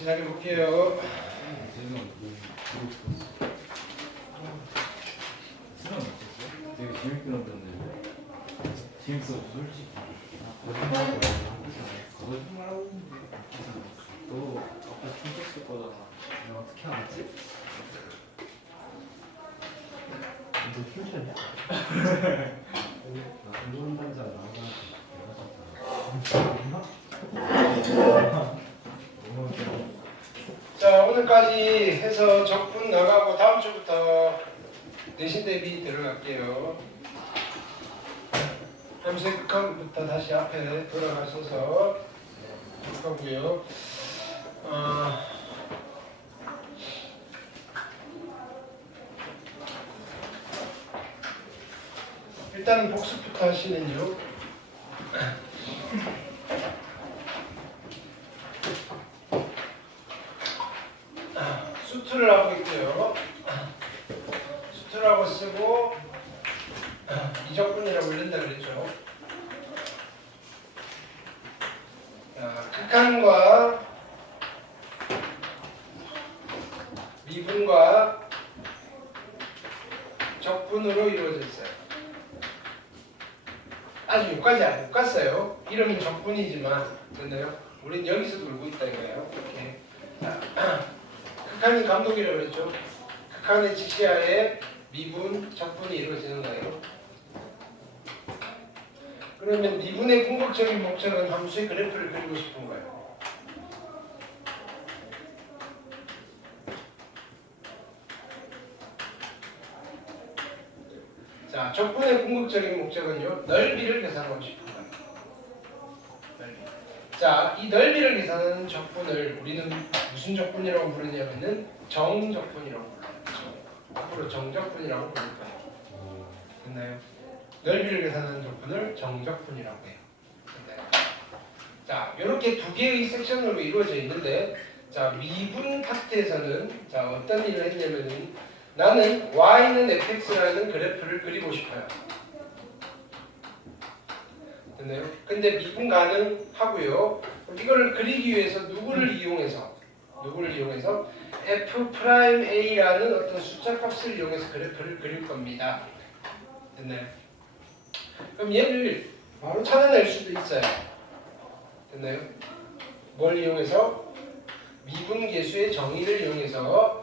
시작해 볼게요. 되게 재밌게 넘겼는데 재밌어 솔직히 거짓말하고 있는데 너 아까 춤췄을 거잖아. 너 어떻게 알았지? 너 춤췄냐? 나 운동 남자 나가. 자, 오늘까지 해서 적분 나가고 다음 주부터 내신 대비 들어갈게요. 함수의 극한부터 다시 앞에 돌아가셔서 하고요. 일단 복습부터 하시면요. 수투를 하고 있고요. 수투를 하고 쓰고 이적분이라고 불린다 그랬죠. 극한과 미분과 적분으로 이루어져 있어요. 아직 여기까지 안 갔어요. 이름은 적분이지만 됐나요? 우린 여기서 놀고 있다 이거예요. 이렇게. 자, 극한이 감독이라고 그랬죠. 극한의 지시하에 미분, 적분이 이루어지는 거예요. 그러면 미분의 궁극적인 목적은 함수의 그래프를 그리고 싶은 거예요. 자, 적분의 궁극적인 목적은요, 넓이를 계산하고 싶은 거예요. 넓이. 자, 이 넓이를 계산하는 적분을 우리는 무슨 적분이라고 부르냐면은 정적분이라고 불러요. 앞으로 정적분이라고 부를 거예요. 됐나요? 넓이를 계산하는 적분을 정적분이라고 해요. 됐나요? 자, 이렇게 두 개의 섹션으로 이루어져 있는데, 자, 미분 파트에서는 자, 어떤 일을 했냐면은 나는 y는 fx라는 그래프를 그리고 싶어요. 됐나요? 근데 미분 가능하고요. 이거를 그리기 위해서 누구를 이용해서 f'A라는 어떤 숫자 값을 이용해서 그래프를 그릴 겁니다. 됐나요? 그럼 얘를 바로 찾아낼 수도 있어요. 됐나요? 뭘 이용해서? 미분 계수의 정의를 이용해서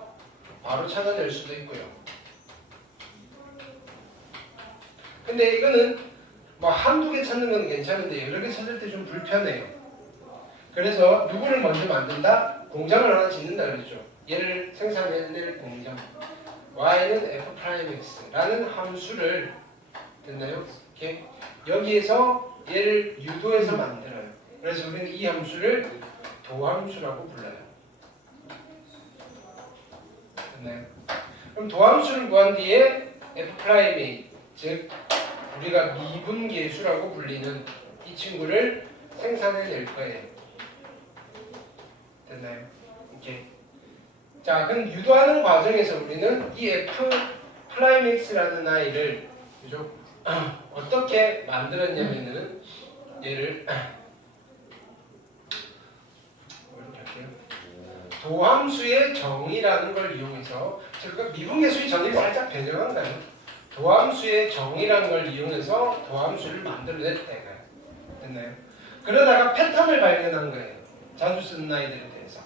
바로 찾아낼 수도 있고요. 근데 이거는 뭐 한두 개 찾는 건 괜찮은데 여러 개 찾을 때 좀 불편해요. 그래서 누구를 먼저 만든다? 공장을 하나 짓는다 그랬죠. 얘를 생산해낼 공장. y는 f'x라는 함수를 됐나요? 이렇게 여기에서 얘를 유도해서 만들어요. 그래서 우리는 이 함수를 도함수라고 불러요. 됐나요? 그럼 도함수를 구한 뒤에 f'A, 즉 우리가 미분계수라고 불리는 이 친구를 생산해낼 거예요. 됐나요? 이렇게. 자, 그럼 유도하는 과정에서 우리는 이 f'X라는 아이를 그죠? 어떻게 만들었냐면은 얘를 도함수의 정의라는 걸 이용해서 그러니까 미분계수의 정의를 살짝 변형한 거예요. 도함수의 정의라는 걸 이용해서 도함수를 만들어냈다 이거예요. 됐나요? 그러다가 패턴을 발견한 거예요. 자주 쓰는 아이들에 대해서.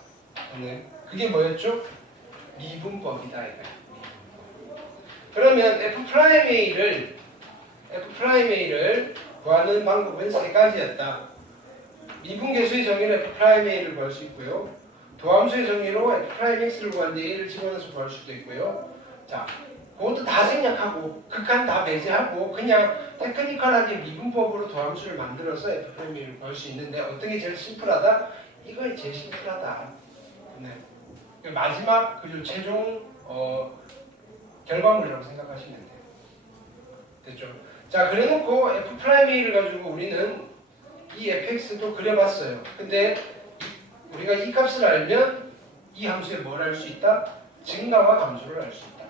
됐나요? 그게 뭐였죠? 미분법이다 이거예요. 그러면 f'A를 구하는 방법은 세 가지였다. 미분계수의 정의로 f'A를 구할 수 있고요. 도함수의 정의로 f'x를 구하는데 a를 집어넣어서 구할 수도 있고요. 자, 그것도 다 생략하고 극한 다 배제하고 그냥 테크니컬하게 미분법으로 도함수를 만들어서 f'A를 구할 수 있는데 어떤 게 제일 심플하다? 이걸 제일 심플하다. 네. 마지막 그리고 최종 결과물이라고 생각하시면 돼요. 됐죠? 자, 그래놓고 f'A를 가지고 우리는 이 fx도 그려봤어요. 근데 우리가 이 값을 알면 이 함수에 뭘 알 수 있다? 증가와 감소를 알 수 있다.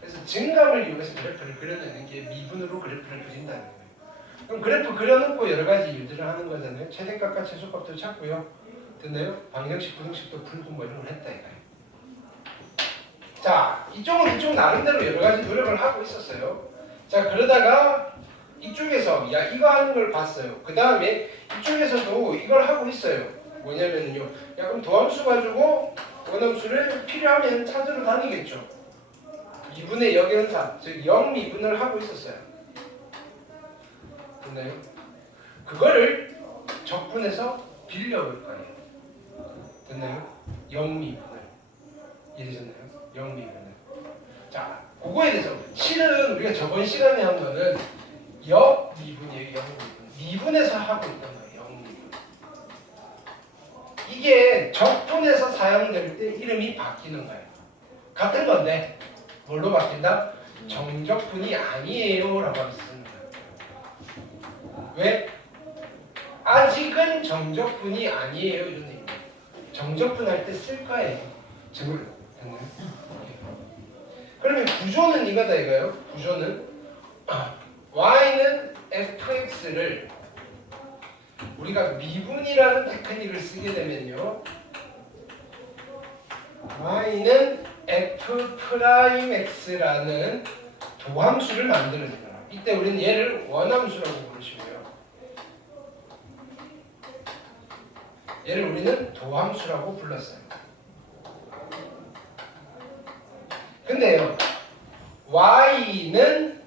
그래서 증감을 이용해서 그래프를 그려내는 게 미분으로 그래프를 그린다는 거예요. 그럼 그래프 그려놓고 여러 가지 일들을 하는 거잖아요. 최대값과 최소값도 찾고요. 됐나요? 방정식, 부등식도 풀고 뭐 이런 걸 했다 이거예요. 자, 이쪽은 이쪽 나름대로 여러 가지 노력을 하고 있었어요. 자, 그러다가 이쪽에서 야 이거 하는 걸 봤어요. 그 다음에 이쪽에서도 이걸 하고 있어요. 뭐냐면요, 야 그럼 도함수 가지고 원함수를 필요하면 찾으러 다니겠죠. 미분의 역연산, 즉 역미분을 하고 있었어요. 됐나요? 그거를 적분해서 빌려올 거예요. 됐나요? 역미분을. 이해되셨나요? 역미분을. 자, 그거에 대해서 실은 우리가 저번 시간에 한 거는 역미분이에요. 역미분. 미분에서 하고 있던 거예요. 역미분. 이게 적분해서 사용될 때 이름이 바뀌는 거예요. 같은 건데 뭘로 바뀐다? 정적분이 아니에요 라고 하면서 쓰는 거예요. 왜? 아직은 정적분이 아니에요 이런 얘기예요. 정적분 할 때 쓸 거예요. 지금 됐나요? 그러면 구조는 이거다 이거예요. 구조는 y는 fx를 우리가 미분이라는 테크닉을 쓰게 되면요, y는 f'x라는 도함수를 만들어줍니다. 이때 우리는 얘를 원함수라고 부르시고요, 얘를 우리는 도함수라고 불렀어요. 근데요, y는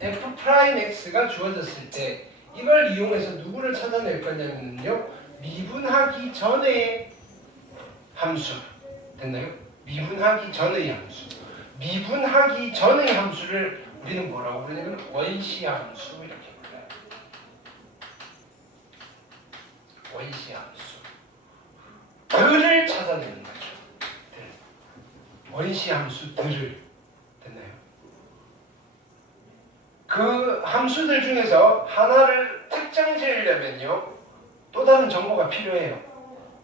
f'x가 주어졌을 때 이걸 이용해서 누구를 찾아낼 거냐면요, 미분하기 전의 함수. 됐나요? 미분하기 전의 함수. 미분하기 전의 함수를 우리는 뭐라고 부르냐면 원시 함수 이렇게 불러요. 원시 함수. 그를 찾아내는 거죠. 원시 함수들을. 됐나요? 그 함수들 중에서 하나를 특정 지으려면요, 또 다른 정보가 필요해요.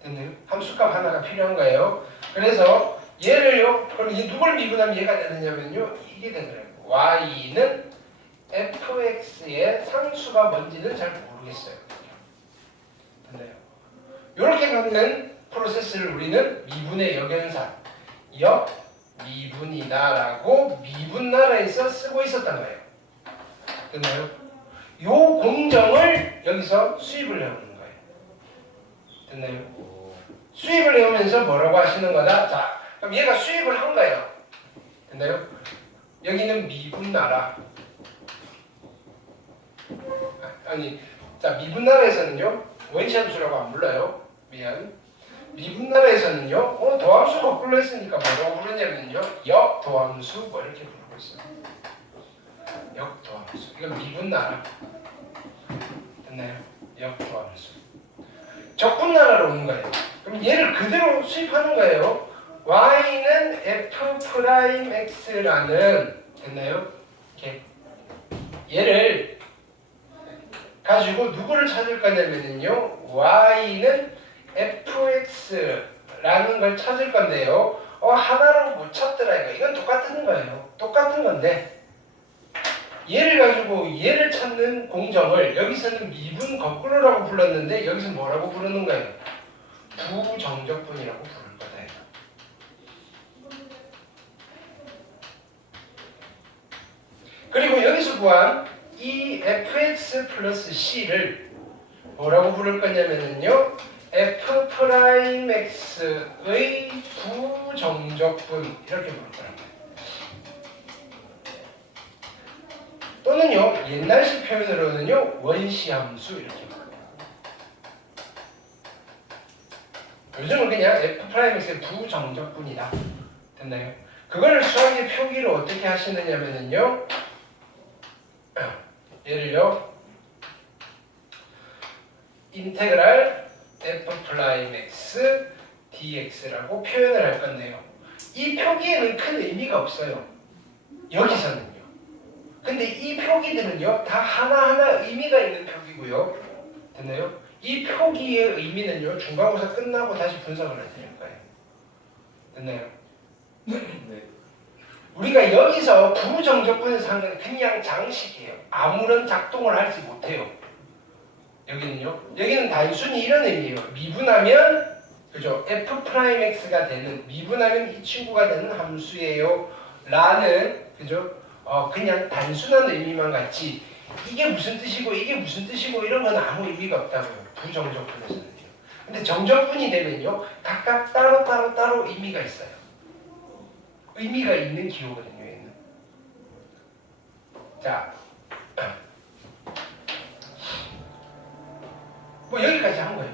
됐나요? 함수값 하나가 필요한 거예요. 그래서 얘를요, 그럼 이 누굴 미분하면 얘가 되느냐면요, 이게 되더라고요. y는 fx의 상수가 뭔지는 잘 모르겠어요. 됐나요? 이렇게 갖는 프로세스를 우리는 미분의 역연산, 역미분이다라고 미분나라에서 쓰고 있었던 거예요. 됐나요? 요 공정을 여기서 수입을 해오는 거예요. 됐나요? 수입을 해오면서 뭐라고 하시는 거다? 자, 그럼 얘가 수입을 한 거예요. 됐나요? 여기는 미분나라. 아니, 자, 미분나라에서는요, 원시함수라고 안 불러요. 미안. 미분나라에서는요, 도함수 거꾸로 했으니까 뭐라고 부르냐면요, 역도함수 뭐 이렇게 부르고 있어요. 역도함수. 이건 미분나라. 됐나요? 역도함수. 적분나라로 오는 거예요. 그럼 얘를 그대로 수입하는 거예요. y는 f'x라는, 됐나요? 이렇게 얘를 가지고 누구를 찾을 거냐면요, y는 fx라는 걸 찾을 건데요, 하나로 못 찾더라 이거. 이건 똑같은 거예요. 똑같은 건데 얘를 가지고 얘를 찾는 공정을 여기서는 미분 거꾸로라고 불렀는데 여기서 뭐라고 부르는 거예요? 부정적분이라고 부를 거다. 그리고 여기서 구한 이 fx 플러스 c를 뭐라고 부를 거냐면요, f'x의 부정적분 이렇게 부를 거랍니다. 또는요, 옛날식 표현으로는요, 원시함수 이렇게 부릅니다. 요즘은 그냥 f'x의 부정적분이다. 됐나요? 그거를 수학의 표기를 어떻게 하시느냐면요, 얘를요, 인테그랄 f'x dx라고 표현을 할 건데요, 이 표기에는 큰 의미가 없어요. 여기서는요. 근데 이 표기들은요, 다 하나하나 의미가 있는 표기고요. 됐나요? 이 표기의 의미는요, 중간고사 끝나고 다시 분석을 해드릴 거예요. 됐나요? 네. 우리가 여기서 부정적분에서 하는 건 그냥 장식이에요. 아무런 작동을 하지 못해요. 여기는요. 여기는 단순히 이런 의미예요. 미분하면 그죠? f'x가 되는 미분하면 이 친구가 되는 함수예요. 라는 그죠? 그냥 단순한 의미만 같지 이게 무슨 뜻이고 이게 무슨 뜻이고 이런 건 아무 의미가 없다고요. 부정적분에서는요. 근데 정적분이 되면요. 각각 따로 의미가 있어요. 의미가 있는 기호거든요. 얘는. 자, 뭐 여기까지 한 거예요.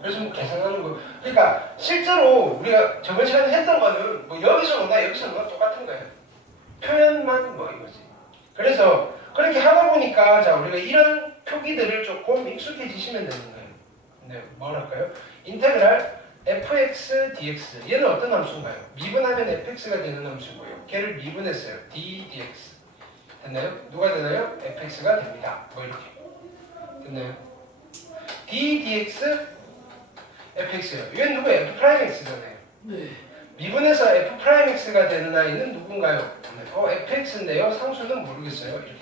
그래서 뭐 계산하는 거. 그러니까 실제로 우리가 저번 시간에 했던 거는 뭐 여기서 오나 여기서 오나 똑같은 거예요. 표현만 뭐 이거지. 그래서 그렇게 하다 보니까 자 우리가 이런 표기들을 조금 익숙해지시면 되는 거예요. 네, 뭘 할까요? 인테그랄 fx dx 얘는 어떤 함수인가요? 미분하면 fx가 되는 함수고요. 걔를 미분했어요. d dx 됐나요? 누가 되나요? fx가 됩니다. 뭐 이렇게 됐나요? d dx fx요. 이건 누구예요? f 프라임 x잖아요. 네. 미분해서 f 프라임 x가 되는 아이는 누군가요? fx인데요. 상수는 모르겠어요. 이렇게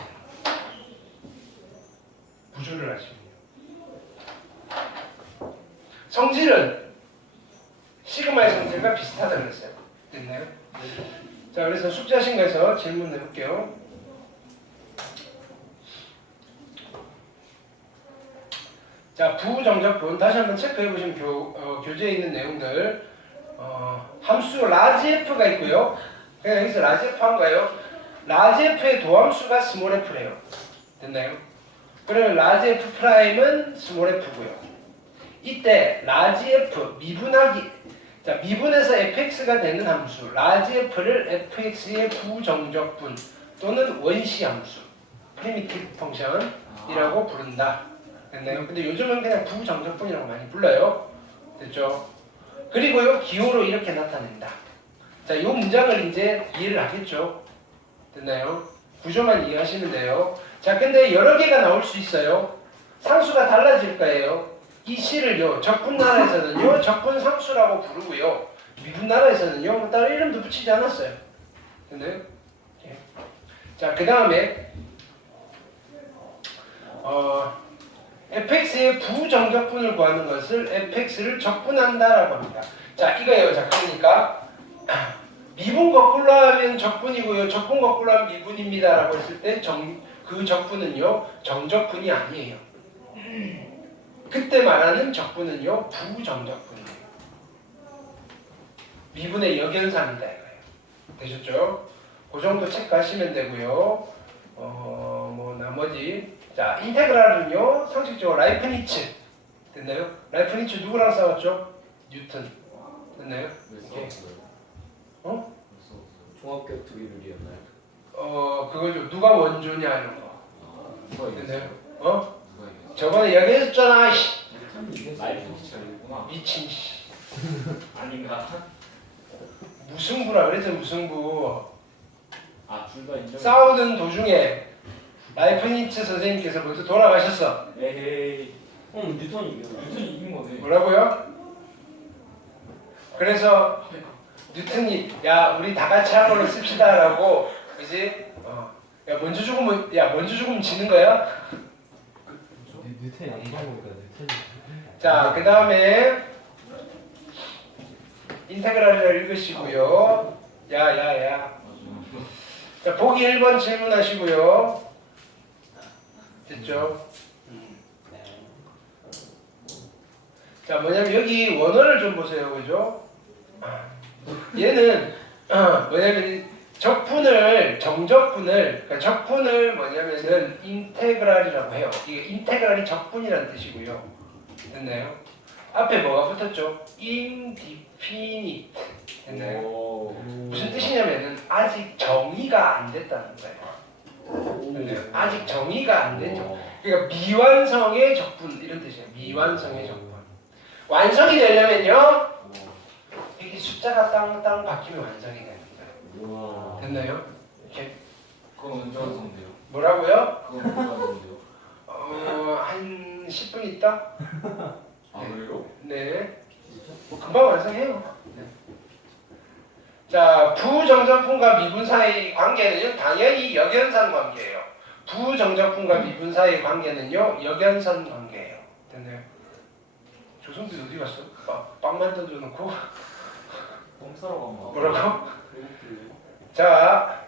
부조를 하시면요. 성질은 시그마의 성질과 비슷하다 그랬어요. 됐나요? 자, 그래서 숙제하신 거에서 질문 해볼게요. 자, 부정적분 다시 한번 체크해 보시면 교재에 있는 내용들 함수 라지 f가 있고요. 그냥 여기서 라지 f 한가요? 라지 f의 도함수가 스몰 f래요. 됐나요? 그러면 라지 f 프라임은 스몰 f고요. 이때 라지 f 미분하기 자 미분해서 fx가 되는 함수 라지 f를 fx의 부정적분 또는 원시 함수 프리미티브 펑션이라고 부른다. 됐나요? 근데 요즘은 그냥 부정적분이라고 많이 불러요. 됐죠? 그리고요 기호로 이렇게 나타낸다. 자, 이 문장을 이제 이해를 하겠죠? 됐나요? 구조만 이해하시면 돼요. 자, 근데 여러 개가 나올 수 있어요. 상수가 달라질 거예요. 이 C를요, 적분 나라에서는요, 적분 상수라고 부르고요. 미분 나라에서는요, 뭐 따로 이름도 붙이지 않았어요. 됐나요? 예. 자, 그 다음에 fx의 부정적분을 구하는 것을 fx를 적분한다라고 합니다. 자, 이거예요. 자, 그러니까 미분 거꾸로 하면 적분이고요. 적분 거꾸로 하면 미분입니다라고 했을 때 그 적분은요. 정적분이 아니에요. 그때 말하는 적분은요. 부정적분이에요. 미분의 역연산이다 이거예요. 되셨죠? 그 정도 체크하시면 되고요. 뭐 나머지 자, 인테그랄은요. 상식적으로 라이프니츠 됐나요? 라이프니츠 누구랑 싸웠죠? 뉴턴 됐나요? 왜 이렇게. 싸웠어요? 어? 왜 싸웠어요? 종합격 투기율이었나요? 그거죠. 누가 원조냐 이런 거. 누가 됐나요? 이겼어요? 어? 누가 이겼어요? 저번에 이야기했잖아. 씨. 라이프니치가 이겼구나. 미친 씨. 아닌가? 무승부라 그랬죠. 무승부. 아, 둘 다 인정. 싸우던 도중에 라이프니츠 선생님께서 먼저 돌아가셨어. 에헤이. 뉴턴이 이겼어. 뉴턴이 이긴 거네. 뭐라고요? 그래서 뉴턴이 야 우리 다 같이 한 걸로 씁시다라고 그지? 야 먼저 죽으면 지는 거야? 뉴턴이 안 나오니까 뉴턴이. 자, 그 다음에 인테그랄을 읽으시고요. 야. 자, 보기 1번 질문하시고요. 됐죠? 자, 뭐냐면 여기 원어를 좀 보세요. 그죠? 얘는 뭐냐면 정적분을 그러니까 적분을 뭐냐면은 인테그랄이라고 해요. 이게 인테그랄이 적분이라는 뜻이고요. 됐나요? 앞에 뭐가 붙었죠? indefinite. 됐나요? 무슨 뜻이냐면은 아직 정의가 안 됐다는 거예요. 됐나요? 아직 정의가 안 됐죠. 그러니까 미완성의 적분 이런 뜻이에요. 미완성의 적분. 완성이 되려면요. 이게 숫자가 땅땅 바뀌면 완성이 됩니다. 됐나요? 이렇게 그건 언제 완성돼요? 뭐라고요? 그건 언제 완성돼요? 한 10분 있다? 아, 그래요? 네. 뭐 금방 완성해요. 네. 자, 부정적분과 미분 사이 관계는 당연히 역연산 관계예요. 부정적분과 미분 사이의 관계는요 역연선 관계예요. 됐나요? 조성빈 어디 갔어? 빵만 던져놓고 똥 싸러 간 거. 뭐라고? 배고플래. 자,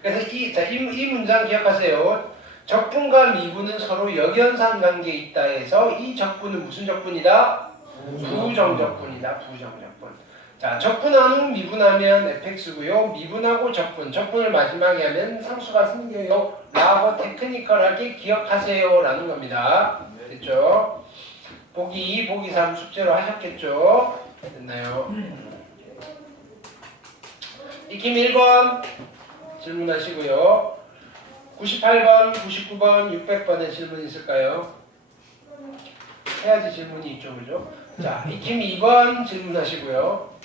그래서 이 문장 기억하세요. 적분과 미분은 서로 역연산 관계에 있다 해서 이 적분은 무슨 적분이다? 부정적분이다. 부정적분. 자, 적분하고 미분하면 fx고요. 미분하고 적분을 마지막에 하면 상수가 생겨요. 라고 테크니컬하게 기억하세요. 라는 겁니다. 됐죠? 보기 2, 보기 3 숙제로 하셨겠죠? 됐나요? 익힘 1번 질문하시고요. 98번, 99번, 600번에 질문 있을까요? 해야지 질문이 있죠, 그죠? 자, 익힘 2번 질문하시고요.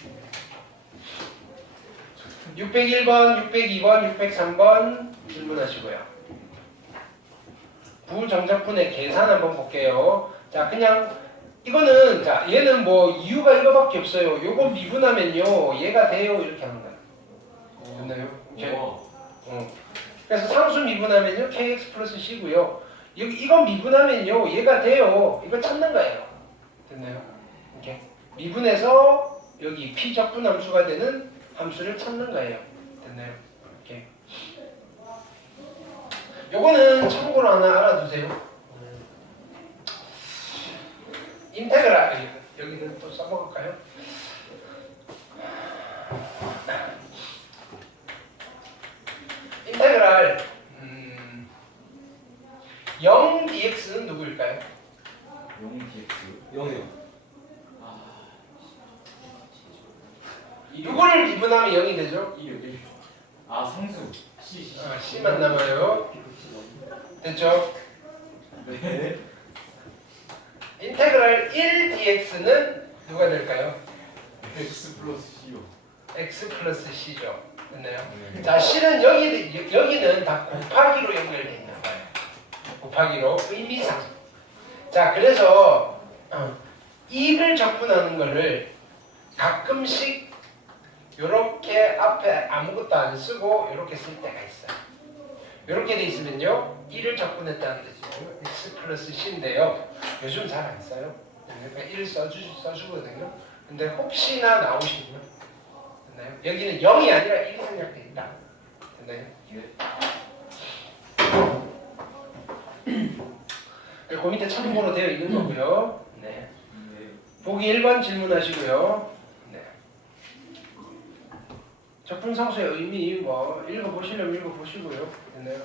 601번, 602번, 603번 질문하시고요. 부정적분의 계산 한번 볼게요. 자, 그냥 이거는 자 얘는 뭐 이유가 이거밖에 없어요. 요거 미분하면요 얘가 돼요 이렇게 하는 거야. 됐나요? 그래서 상수 미분하면요 kx 플러스 c고요. 이건 미분하면요 얘가 돼요. 이거 찾는 거예요. 됐나요? 이렇게 미분해서 여기 p 적분 함수가 되는 함수를 찾는 거예요. 됐나요? 이렇게. 요거는 참고로 하나 알아두세요. 인테그랄 여기는 또 써먹을까요? 인테그랄 0dx는 누구일까요? 0dx. 0이요. 누구를 미분하면 0이 되죠? 1. 아 상수. C. C만 남아요. 됐죠? 네. 인테그랄 1dx는 누가 될까요? x 플러스 c요. x 플러스 c죠. 됐나요? 자, C는 여기는 다 곱하기로 연결되어 있는 거예요. 곱하기로 의미상. 자, 그래서 2를 적분하는 거를 가끔씩 이렇게 앞에 아무것도 안 쓰고 이렇게 쓸 때가 있어요. 이렇게 돼 있으면요 1을 적분했다는 뜻이에요. x 플러스 c인데요 요즘 잘 안 써요. 그러니까 1을 써주거든요. 근데 혹시나 나오시면 됐나요? 여기는 0이 아니라 1이 생략돼 있다. 됐나요? 그 밑에 참고로 되어 있는 거고요. 네. 보기 1번 질문하시고요. 네. 적분상수의 의미 뭐 읽어보시려면 읽어보시고요. 됐나요?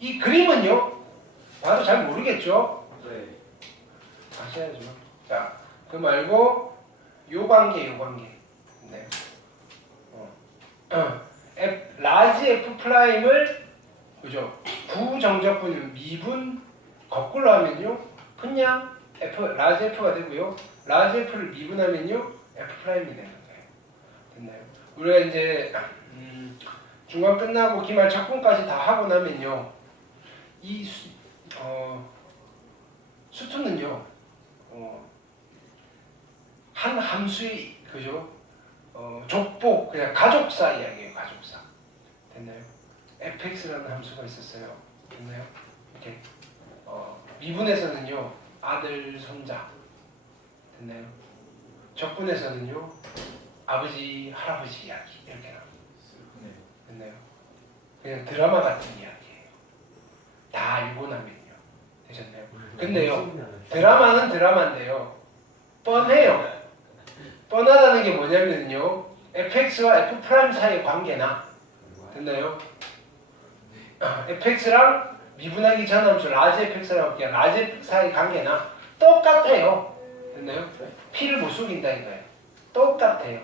이 그림은요 봐도 잘 모르겠죠? 네. 아셔야죠. 자, 그 말고 요 관계. 네. 라지 F 프라임을 그죠? 부정적분 미분 거꾸로 하면요 그냥 라지 F가 되고요. 라지 F를 미분하면요 F 프라임이 되는 거예요. 됐나요? 우리가 이제 중간 끝나고 기말 적분까지 다 하고 나면요 이 수투는요 한 함수의 그죠? 족보 그냥 가족사 이야기예요. 가족사. 됐나요? fx라는 함수가 있었어요. 됐나요? 이렇게 미분에서는요 아들 손자. 됐나요? 적분에서는요 아버지 할아버지 이야기 이렇게 나옵니다. 됐나요? 그냥 드라마 같은 이야기예요. 다 알고 나면요. 되셨나요? 근데요 드라마는 드라마인데요 뻔해요. 뻔하다는 게 뭐냐면요 fx와 f 프라임 사이의 관계나 됐나요? fx랑 미분하기 전 함수 라지 fx라고 할게요. 라지 f 사이의 관계나 똑같아요. 됐나요? p를 못 속인다 이거예요. 똑같아요.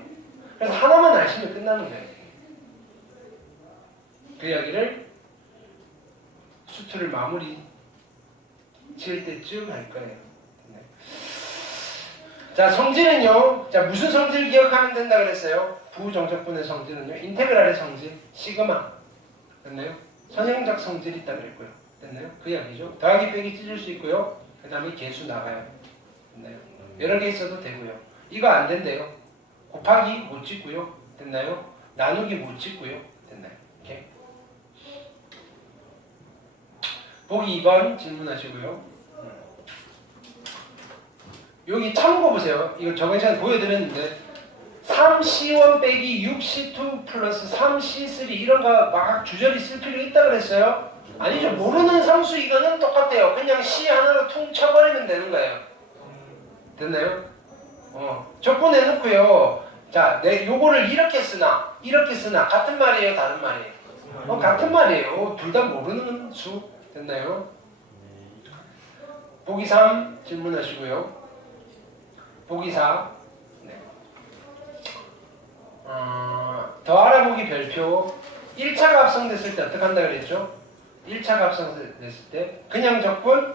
그래서 하나만 아시면 끝나는 거예요. 그 이야기를 수투를 마무리 지을 때쯤 할 거예요. 네. 자, 성질은요. 자, 무슨 성질 기억하면 된다 그랬어요? 부정적분의 성질은요. 인테그랄의 성질, 시그마. 됐나요? 선형적 성질이 있다 그랬고요. 됐나요? 그 이야기죠. 더하기 빼기 찢을 수 있고요. 그 다음에 개수 나가요. 됐나요? 여러 개 있어도 되고요. 이거 안 된대요. 곱하기 못 짓고요. 됐나요? 나누기 못 짓고요. 됐나요? 이렇게. 보기 2번 질문하시고요. 여기 참고 보세요. 이거 저번 시간에 보여드렸는데 3C1 빼기 6C2 플러스 3C3 이런 거 막 주저리 쓸 필요 있다 그랬어요? 아니죠. 모르는 상수 이거는 똑같아요. 그냥 C 하나로 퉁 쳐버리면 되는 거예요. 됐나요? 적분해놓고요. 자, 요거를 이렇게 쓰나 같은 말이에요, 다른 말이에요? 같은 말이에요. 둘 다 모르는 수. 됐나요? 보기 3 질문하시고요. 보기 4. 네. 더 알아보기 별표. 1차가 합성됐을 때 어떻게 한다 그랬죠? 1차가 합성됐을 때 그냥 적분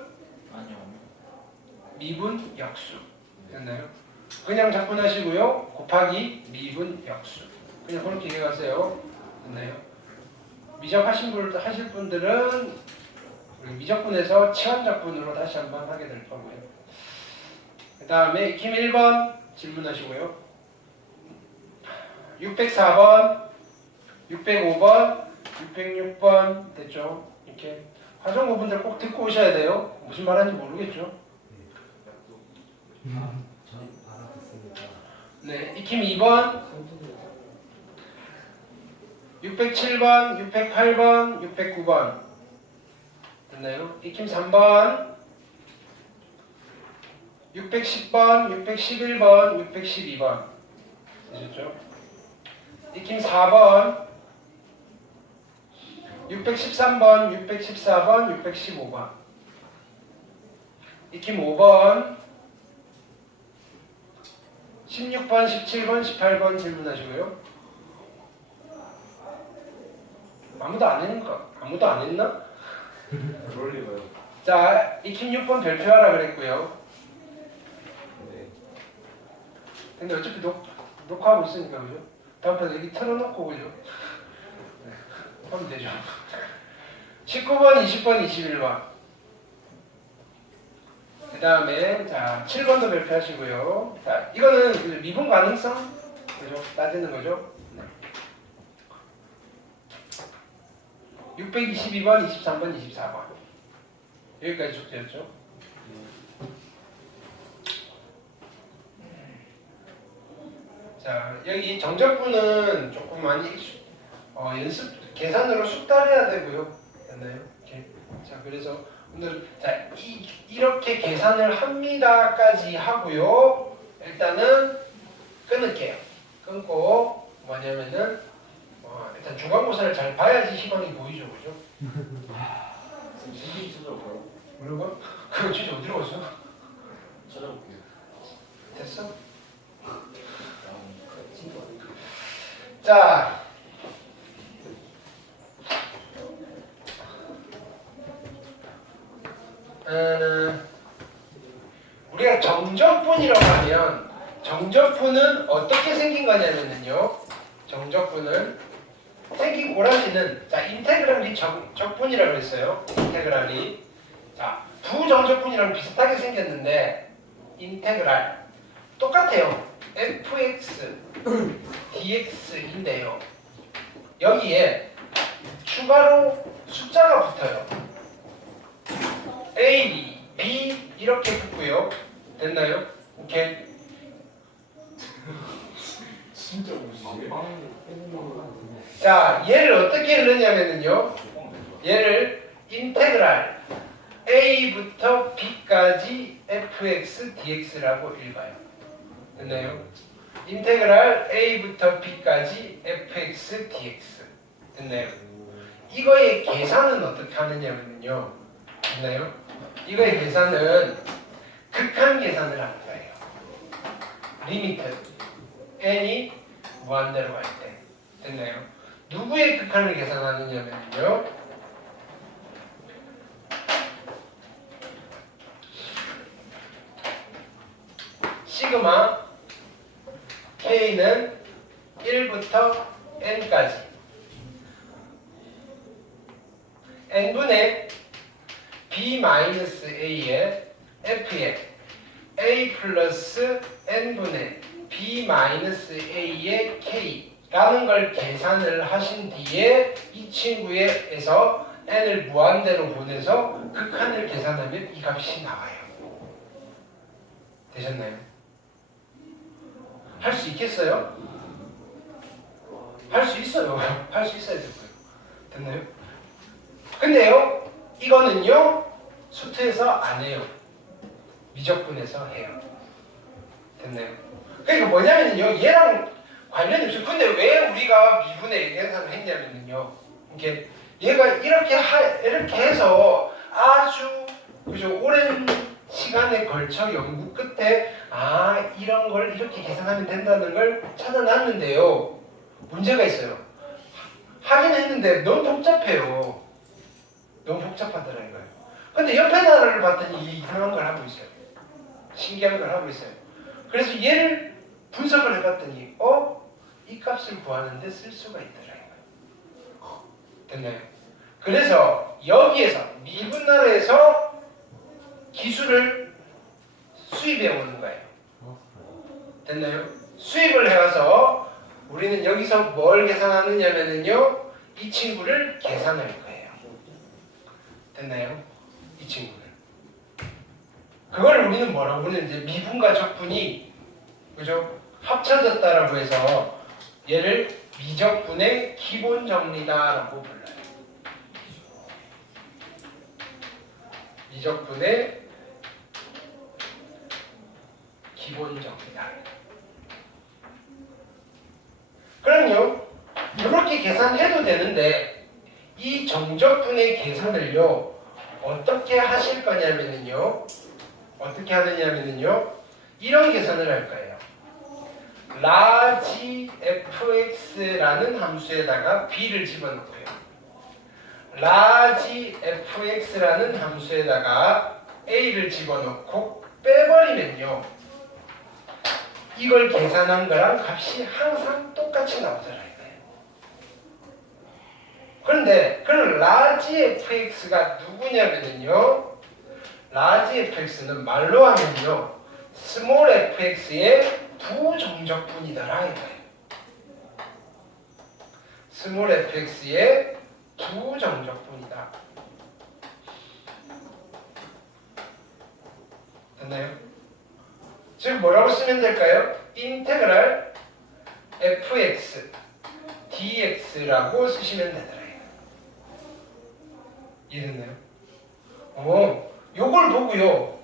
아니요. 미분 역수. 됐나요? 그냥 적분하시고요. 곱하기 미분 역수. 그냥 그렇게 기억하세요. 됐나요? 하실 분들은 미적분에서 치환적분으로 다시 한번 하게 될 거고요. 그 다음에 익힘 1번 질문하시고요. 604번, 605번, 606번 됐죠? 이렇게 화정고분들 꼭 듣고 오셔야 돼요. 무슨 말하는지 모르겠죠? 전 알아듣습니다. 네, 익힘 2번, 607번, 608번, 609번 됐나요? 익힘 3번, 610번, 611번, 612번 되셨죠? 익힘 4번, 613번, 614번, 615번 익힘 5번, 16번, 17번, 18번 질문하시고요. 아무도 안 했나? 그럴 리가요. 자, 익힘 6번 별표하라 그랬고요. 네. 근데 어차피 녹화하고 있으니까 그죠? 다음번에 여기 틀어놓고 그죠? 네, 하면 되죠. 19번, 20번, 21번 그 다음에 자 7번도 별표하시고요. 자 이거는 미분 가능성 그죠? 따지는 거죠. 622번, 23번, 24번 여기까지 숙제였죠. 자 여기 정적분은 조금 많이 연습 계산으로 숙달해야 되고요. 됐나요? 이렇게. 자 그래서 오늘 자 이렇게 계산을 합니다까지 하고요. 일단은 끊을게요. 끊고 뭐냐면은 일단 중간고사를 잘 봐야지 희망이 보이죠, 그죠? 선생님 생긴 찾아볼까요? 뭐라고? 그거 진짜 어디로 갔어? 찾아볼게요. 됐어? 자, 우리가 정적분이라고 하면 정적분은 어떻게 생긴 거냐면요. 정적분은 생긴 고라니는 자 인테그랄이 적분이라고 그랬어요. 인테그랄이 자 부정적분이랑 비슷하게 생겼는데 인테그랄 똑같아요. fx dx인데요. 여기에 추가로 숫자가 붙어요. a, b 이렇게 붙고요. 됐나요? 오케이. 진짜 무시해. 자 얘를 어떻게 읽느냐면요. 얘를 인테그랄 a부터 b까지 fx dx라고 읽어요. 됐나요? 인테그랄 a부터 b까지 fx dx 됐나요? 이거의 계산은 어떻게 하느냐면요. 됐나요? 이거의 계산은 극한 계산을 하는 거예요. 리미트 n이 무한대로 갈 때 됐나요? 누구의 극한을 계산하느냐면요. 시그마 k는 1부터 n까지 n분의 b-a의 f의 a 플러스 n분의 b-a의 k라는 걸 계산을 하신 뒤에 이 친구에서 n을 무한대로 보내서 극한을 계산하면 이 값이 나와요. 되셨나요? 할 수 있겠어요? 할 수 있어요. 할 수 있어야 될 거예요. 됐나요? 근데요, 이거는요, 수트에서 안 해요. 미적분에서 해요. 됐나요? 그러니까 뭐냐면요, 얘랑 관련이 없어요. 근데 왜 우리가 미분의 계산을 했냐면요, 이게 얘가 이렇게 해서 아주 그죠 오랜 시간에 걸쳐 연구 끝에 이런 걸 이렇게 계산하면 된다는 걸 찾아놨는데요. 문제가 있어요. 하긴 했는데 너무 복잡해요. 너무 복잡하더라는 거예요. 근데 옆에 나라를 봤더니 이상한 걸 하고 있어요. 신기한 걸 하고 있어요. 그래서 얘를 분석을 해봤더니 이 값을 구하는데 쓸 수가 있더라는 거예요. 됐나요? 그래서 여기에서 미분나라에서 기술을 수입해 오는 거예요. 됐나요? 수입을 해와서 우리는 여기서 뭘 계산하느냐면요, 이 친구를 계산할 거예요. 됐나요? 이 친구를. 그걸 우리는 뭐라고 부르는 이제 미분과 적분이 그죠? 합쳐졌다라고 해서 얘를 미적분의 기본 정리다라고 불러요. 미적분의 기본 정리다. 그럼요, 이렇게 계산해도 되는데 이 정적분의 계산을요 어떻게 하실 거냐면요, 어떻게 하느냐면요, 이런 계산을 할 거예요. large fx라는 함수에다가 b를 집어넣고요. large fx라는 함수에다가 a를 집어넣고 빼버리면요, 이걸 계산한 거랑 값이 항상 똑같이 나오잖아요. 그런데 그럼 large fx가 누구냐면요, large fx는 말로 하면요 small fx의 부정적분이다라 이거예요. small fx의 부정적분이다. 됐나요? 즉 뭐라고 쓰면 될까요? 인테그랄 fx dx라고 쓰시면 되더라고요. 이해됐나요? 요걸 보고요,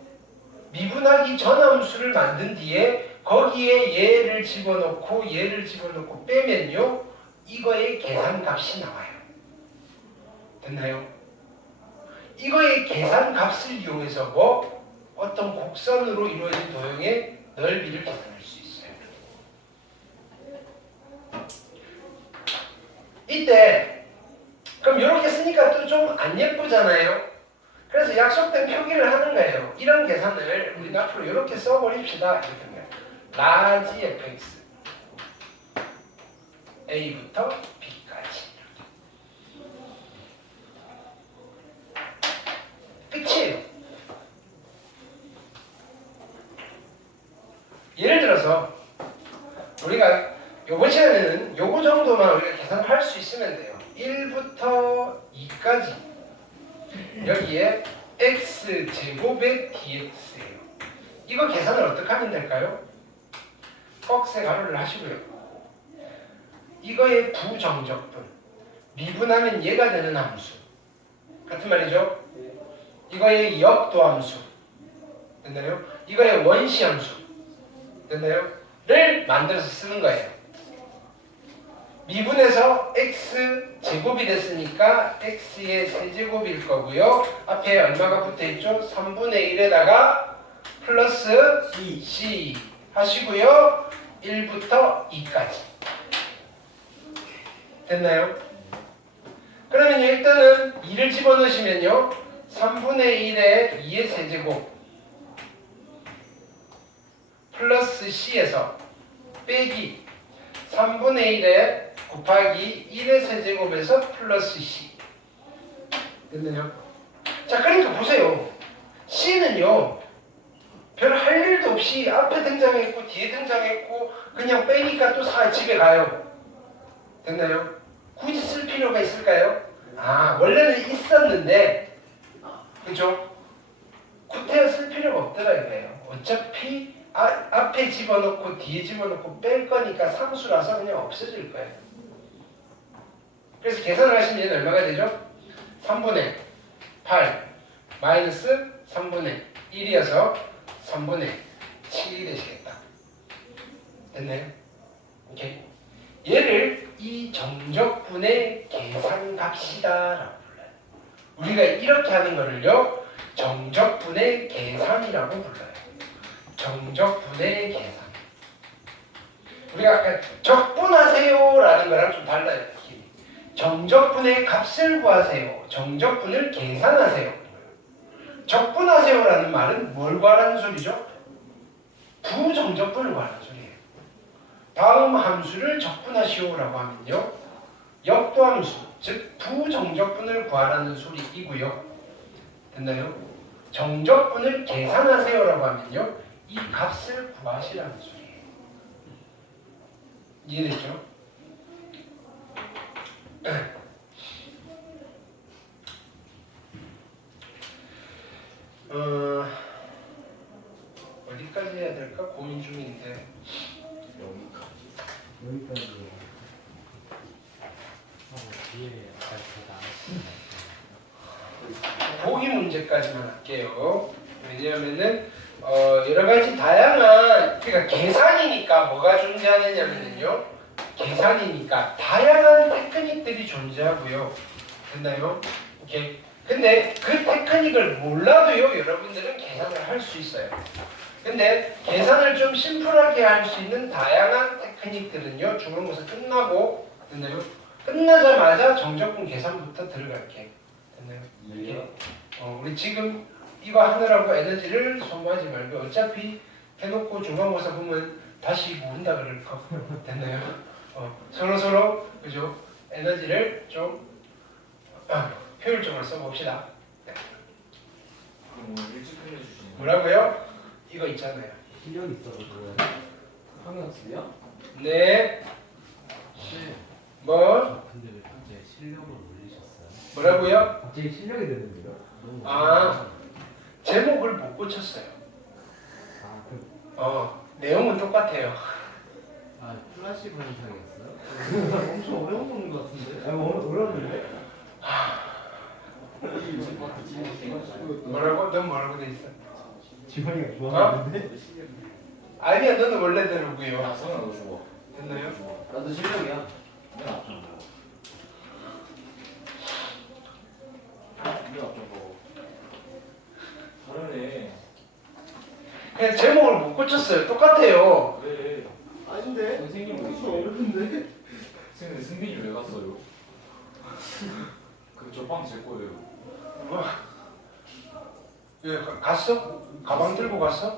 미분하기 전 함수를 만든 뒤에 거기에 얘를 집어넣고 얘를 집어넣고 빼면요, 이거의 계산값이 나와요. 됐나요? 이거의 계산값을 이용해서 어떤 곡선으로 이루어진 도형의 넓이를 계산할 수 있어요. 이때 그럼 이렇게 쓰니까 또 좀 안 예쁘잖아요. 그래서 약속된 표기를 하는 거예요. 이런 계산을 우리 앞으로 이렇게 써버립시다. 이렇게 된 거예요. large fx a부터 b까지. 끝이에요. 예를 들어서 우리가 요번 시간에는 요거 정도만 우리가 계산할 수 있으면 돼요. 1부터 2까지 여기에 x제곱의 dx예요. 이거 계산을 어떻게 하면 될까요? 꺽쇠 가로를 하시고요. 이거의 부정적분, 미분하면 얘가 되는 함수 같은 말이죠. 이거의 역도함수, 됐나요? 이거의 원시함수, 됐나요? 를 만들어서 쓰는 거예요. 미분에서 x 제곱이 됐으니까 x의 세제곱일 거고요. 앞에 얼마가 붙어있죠? 3분의 1에다가 플러스 c 하시고요. 1부터 2까지. 됐나요? 그러면 일단은 2를 집어넣으시면요, 3분의 1에 2의 세제곱 플러스 c에서 빼기 3분의 1에 곱하기 1의 세제곱에서 플러스 c. 됐나요? 자, 그러니까 보세요. c는요 별 할 일도 없이 앞에 등장했고 뒤에 등장했고 그냥 빼니까 또 집에 가요. 됐나요? 굳이 쓸 필요가 있을까요? 원래는 있었는데 그죠? 구태여 쓸 필요가 없더라 이거예요. 어차피 앞에 집어넣고 뒤에 집어넣고 뺄 거니까 상수라서 그냥 없어질 거예요. 그래서 계산을 하시면 얘는 얼마가 되죠? 3분의 8 마이너스 3분의 1이어서 3분의 7이 되시겠다. 됐나요? 오케이. 얘를 이 정적분의 계산값이다라고 불러요. 우리가 이렇게 하는 거를요 정적분의 계산이라고 불러요. 정적분의 계산. 우리가 아까 적분하세요라는 거랑 좀 달라요. 정적분의 값을 구하세요. 정적분을 계산하세요. 적분하세요라는 말은 뭘 구하라는 소리죠? 부정적분을 구하라는 소리예요. 다음 함수를 적분하시오라고 하면요 역부함수, 즉 부정적분을 구하라는 소리이고요. 됐나요? 정적분을 계산하세요라고 하면요 이 값을 구하시라는 소리예요. 이해됐죠? 어디까지 해야 될까 고민 중인데 여기까지. 뒤에 보기 문제까지만 할게요. 왜냐하면은 여러 가지 다양한 그러니까 계산이니까 뭐가 존재하느냐면요 계산이니까 다양한 테크닉들이 존재하고요. 됐나요? 오케이. 근데 그 테크닉을 몰라도요 여러분들은 계산을 할 수 있어요. 근데 계산을 좀 심플하게 할 수 있는 다양한 테크닉들은요 중간고사 끝나고 됐나요? 끝나자마자 정적분 계산부터 들어갈게. 됐나요? 이게 우리 지금 이거 하느라고 에너지를 소모하지 말고 어차피 해놓고 중간고사 보면 다시 모른다 그럴 거. 됐나요? 서로 그죠? 에너지를 좀 효율적으로 써봅시다. 네. 그럼 오늘 일찍 끝내주시는 뭐라고요? 이거 있잖아요. 실력이 있어서 그래요. 학연수야? 네. 네. 뭐? 근데 왜 갑자기 실력을 올리셨어요? 뭐라고요? 갑자기 실력이 됐는데요? 제목을 못 고쳤어요. 내용은 똑같아요. 플라시보 현상이었어요? 엄청 어려운 거는 것 같은데? 어려웠는데? 뭐라고? 넌 뭐라고 돼 있어? 지원이가 좋아하는데? 아니야, 너는 원래대로고요. 아, 성현아 너 죽어. 됐나요? 나도 실력이야. 맨 앞장 보고. 맨 앞장 보고. 다르네. 그냥 제목을 못 고쳤어요. 똑같아요. 왜? 아닌데? 선생님 엄청 어렵은데? 선생님 승빈이 왜 갔어요? 그저빵 제 거예요. 뭐? 갔어? 가방 들고 갔어?